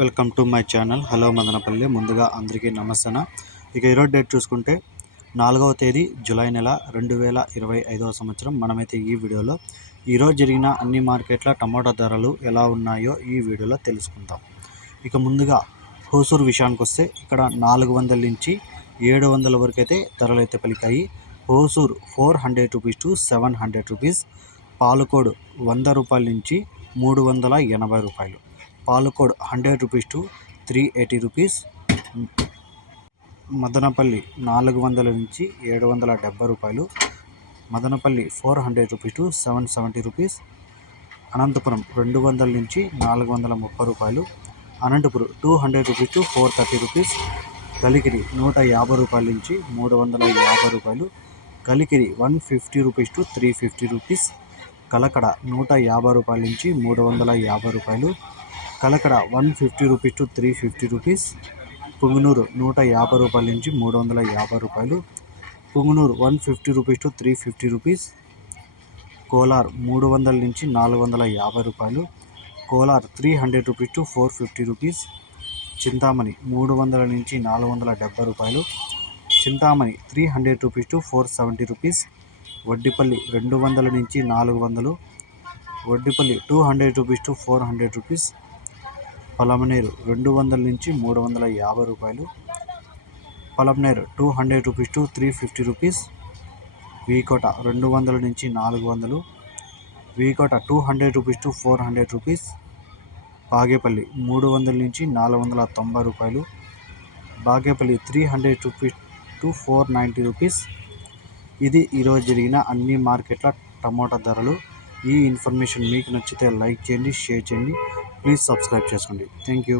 Welcome to my channel. Hello Madanapalle. ముందుగా అందరికీ నమస్తన. ఇక ఈరోజు డేట్ చూసుకుంటే నాలుగవ తేదీ జూలై నెల రెండు వేల ఇరవై ఐదవ సంవత్సరం. మనమైతే ఈ వీడియోలో ఈరోజు జరిగిన అన్ని మార్కెట్ల టమాటా ధరలు ఎలా ఉన్నాయో ఈ వీడియోలో తెలుసుకుందాం. ఇక ముందుగా హోసూరు విషయానికి వస్తే ఇక్కడ నాలుగు వందల నుంచి ఏడు వందల వరకు అయితే ధరలు అయితే పలికాయి. Hosur four hundred rupees to seven hundred rupees. Palacode వంద రూపాయల నుంచి మూడు వందల ఎనభై రూపాయలు. Palacode hundred rupees to three eighty rupees. Madanapalle నాలుగు వందల నుంచి ఏడు వందల డెబ్బై రూపాయలు. Madanapalle four hundred rupees to seven seventy rupees. Anantapuram రెండు వందల నుంచి నాలుగు వందల ముప్పై రూపాయలు. Anantapuram two hundred rupees to four thirty rupees. Kalikiri నూట యాభై రూపాయల నుంచి మూడు వందల యాభై రూపాయలు. Kalikiri one fifty rupees to three fifty rupees. Kalakada నూట యాభై రూపాయల నుంచి మూడు వందల యాభై రూపాయలు. Kalakada one fifty rupees to three fifty rupees. Punganur నూట యాభై రూపాయల నుంచి మూడు వందల యాభై రూపాయలు. Punganur one fifty rupees to three fifty rupees. Kolar మూడు వందల నుంచి నాలుగు వందల యాభై రూపాయలు. Kolar three hundred rupees to four fifty rupees. Chintamani మూడు వందల నుంచి నాలుగు వందల డెబ్బై రూపాయలు. Chintamani three hundred rupees to four seventy rupees. Vaddipalli రెండు వందల నుంచి నాలుగు వందలు. Vaddipalli two hundred rupees to four hundred rupees. Palamaner రెండు వందల నుంచి మూడు వందల యాభై రూపాయలు. Palamaner two hundred rupees to three fifty rupees. V Kota రెండు వందల నుంచి నాలుగు వందలు. V Kota two hundred rupees to four hundred rupees. Bagepalli మూడు వందల నుంచి నాలుగు వందల తొంభై రూపాయలు. Bagepalli three hundred rupees to four ninety rupees. ఇది ఈరోజు జరిగిన అన్ని మార్కెట్ల టమోటా ధరలు. ఈ ఇన్ఫర్మేషన్ మీకు నచ్చితే లైక్ చేయండి షేర్ చేయండి. ప్లీజ్ సబ్స్క్రైబ్ చేసుకోండి. Thank you.